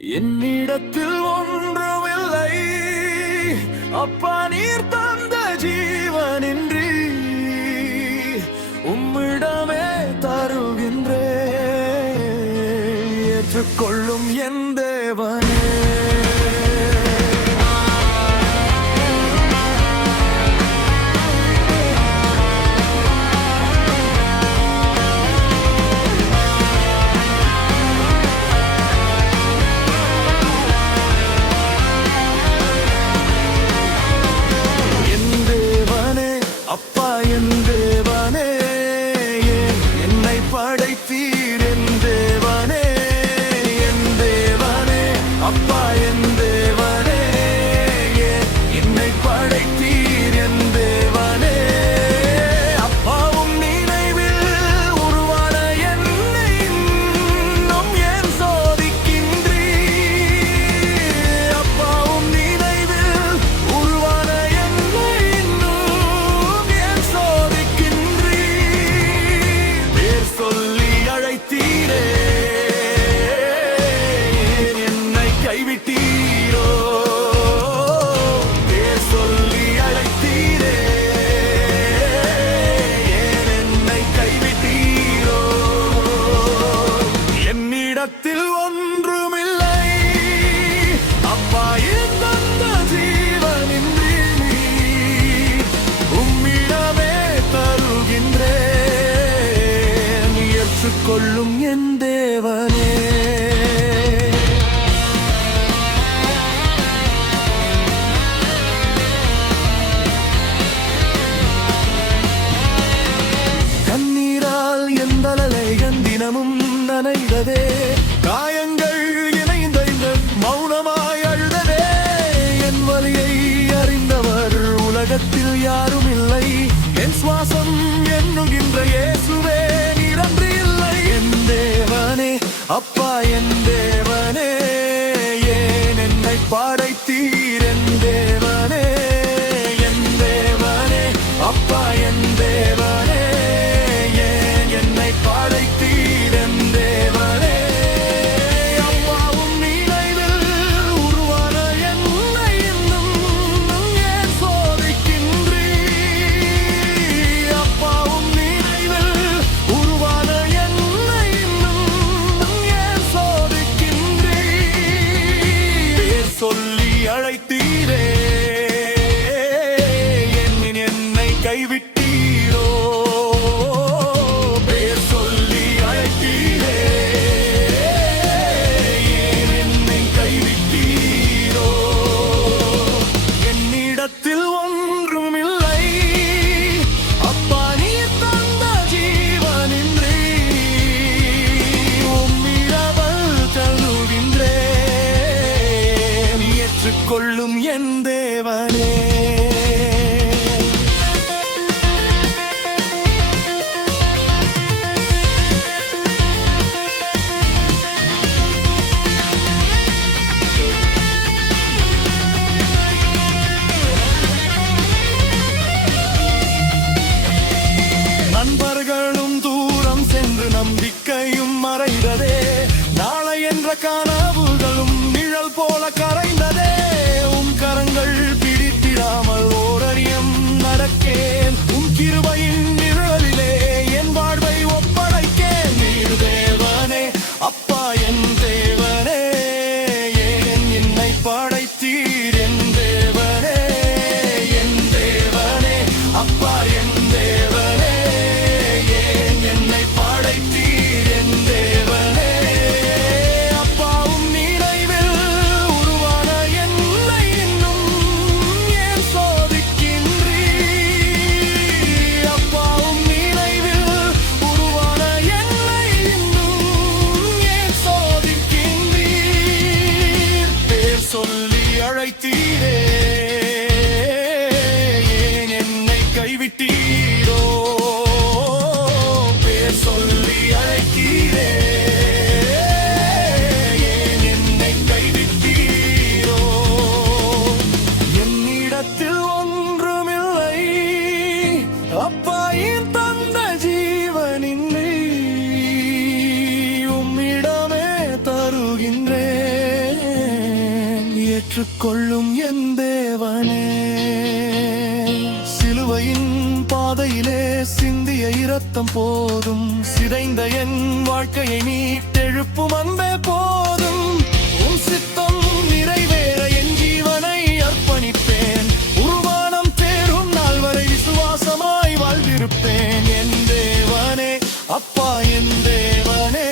என்னிடத்தில் ஒன்றுமில்லை அப்பா, நீர் தந்த ஜீவனின்றி உம்மிடமே தருகின்றே. ஏற்றுக்கொள்ளும் என் தேவனே. ஒன்றுமில்லை அப்பா, என் தந்த ஜீவனின்றி உம்மிடமே தருகின்றேன். ஏற்றுக்கொள்ளும் என் தேவனே. கண்ணீரால் என் தலையன் தினமும் நனைந்ததே, காயங்கள் இணைந்த மௌனமாய் அழுததே. என் வலியை அறிந்தவர் உலகத்தில் யாரும் இல்லை. என் சுவாசம் எண்ணுகின்ற இயேசுவே நீரன்றி இல்லை. என் தேவனே அப்பா, என் தேவனே, ஏன் என்னை படைத்தீர்? என் தேவனே, என் தேவனே அப்பா, என் தேவனே, ஏன் என்னை படைத்தீர்? என் தேவனே, அப்பாவும் நினைவில் உருவான என்னை இன்னும் ஏன் சோதிக்கின்றீர்? அப்பாவும் நினைவில் உருவான என்னை இன்னும் ஏன் சோதிக்கின்றீர்? பேர் சொல்லி அழைத்தீரே, என்னை கைவிட்டீரோ? பேர் சொல்லி அழைத்தீரே, என்னை கைவிட்டீரோ? என்னிடத்தில் ஒன்றுமில்லை அப்பா, நீர் தந்த ஜீவனின்றி உம்மிடமல் தருகின்றேன். ஏற்றுக்கொள்ளும் என் தேவனே. நண்பர்களும் தூரம் சென்று நம்பிக்கையும் மறைந்ததே. நாளை என்ற கனவுகளும் நிழல் போல கரைந்ததே. உம் கரங்கள் பிடித்திடாமல் ஓரணியம் நடக்கேன். உம் கிருபையின் நிழலிலே என் வாழ்வை ஒப்படைக்கேன். நீர் தேவனே அப்பா, என் தேவனே, ஏன் என்னை படைத்தீர்? என் தேவனே, என் தேவனே அப்பா, என் தேவனே, ஏன் என்னை படைத்தீர்? என் தேவனே, அப்பாவும் நினைவில் உருவான என்னை இன்னும் ஏன் சோதிக்கின்றீர்? அப்பா ஏற்றுக்கொள்ளும் என் தேவனே. சிலுவையின் பாதையிலே சிந்திய இரத்தம் போதும், சிதைந்த என் வாழ்க்கையை மீட்டெழுப்பும் அன்பே போதும். உன் சித்தம் நிறைவேற என் ஜீவனை அர்ப்பணிப்பேன். உருவானம் தேடும் நாள் வரை விசுவாசமாய் வாழ்ந்திருப்பேன். என் தேவனே, அப்பா என் தேவனே,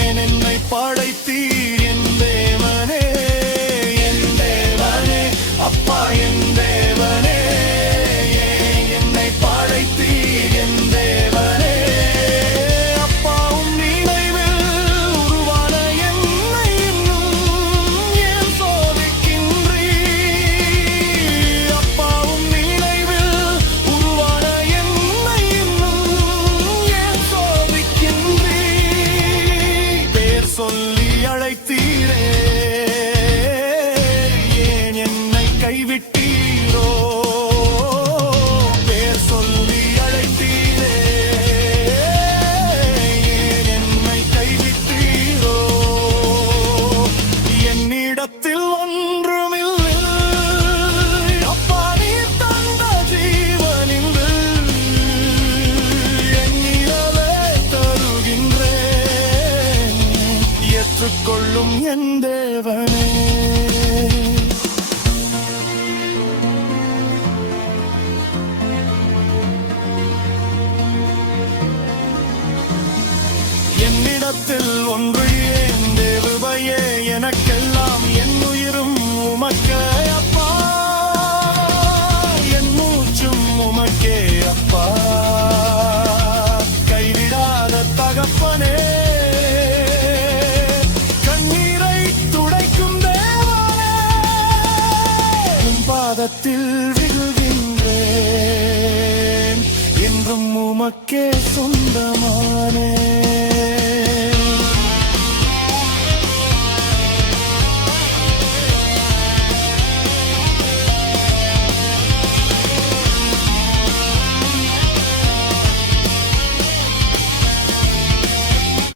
ஏன் என்னை படைத்தீர் என் தேவனே. என் தேவனே, அப்பா என் தேவனே, ஏன் என்னை படைத்தீர் என் தேவனே. அப்பாவும் நினைவில் உருவான என்னை இன்னும் ஏன் சோதிக்கின்றீர்? அப்பாவும் நினைவில் உருவான என்னை இன்னும் ஏன் சோதிக்கின்றீர்? பேர் சொல்லி அழைத்தீரே, ஏன் என்னை கைவிட்டீரோ? பேர் சொல்லி அழைத்தீரே, ஏன் என்னை கைவிட்டீரோ? என்னிடத்தில் ஒன்றுமில்லை, அப்பா நீர் தந்த ஜீவனில் என்னிடவே தருகின்றேன். ஏற்றுக்கொள்ளும் என் தேவனே. என்னிடத்தில் ஒன்று ஏன் தேவபையே, எனக்கெல்லாம் என் உயிரும் உமக்கே அப்பா, என் மூச்சும் உமக்கே அப்பா. கைவிடாத தகப்பனே, கண்ணீரை துடைக்கும் தேவனே, உன் பாதத்தில் விழுகின்றேன். என்றும் உமக்கே சொந்தம்.